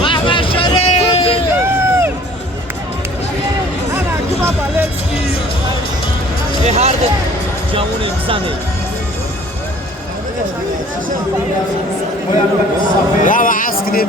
محمد شریف هر جوون میزنه یا عسل کنیم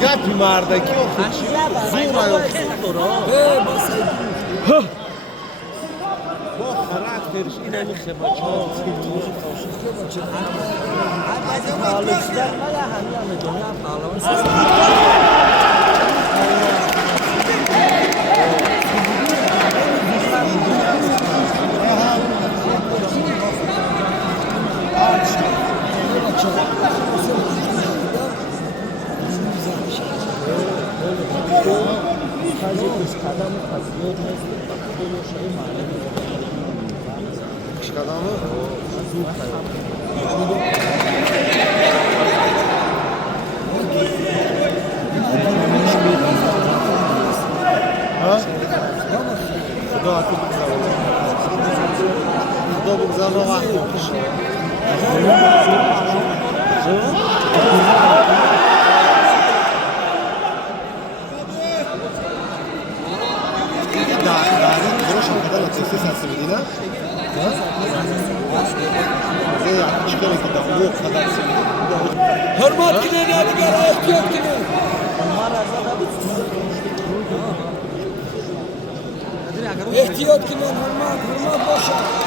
گپی مردکی با خراکترش اینه میخواه Hürmet kine ne diğer ihtiyat kine. İhtiyat kine hürmet boşa.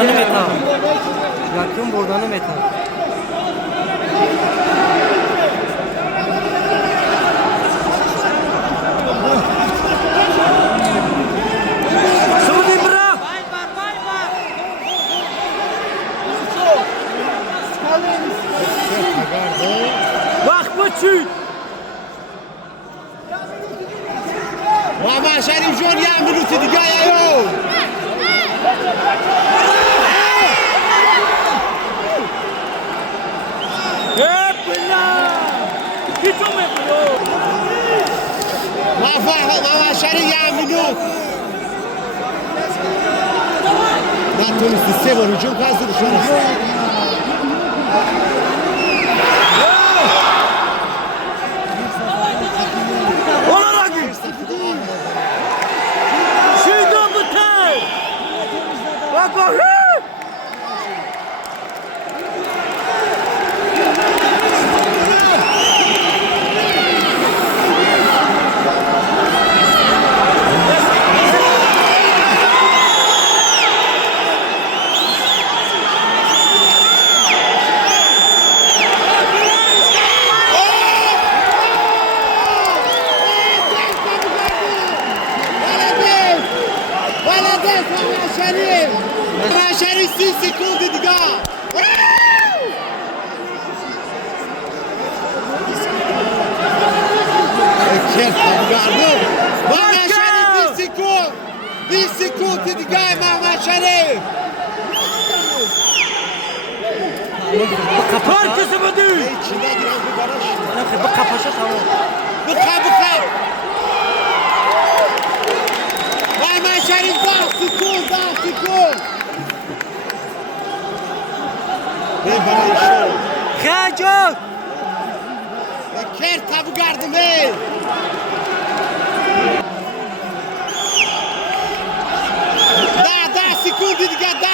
buradanı meta. Yakın buradanı meta. Sıvı bırak. Bak bu çüt. محمد شریف جان یه منوت دیگه یو محمد شریف یه منوت نتونستی سه بار هجوم کنی از دشمن محمد شریف 30 سکوند دیگه محمد شریف 20 سکوند 20 سکوند دیگه محمد شریف Herkesi bödü. içine giren bir barış Bu kapaşa tamam. بخ محمد شریف 10 سکوند 10 سکوند ببین برای شو Xəcət. کرد تابو گردمه 10 سکوند دیگه 10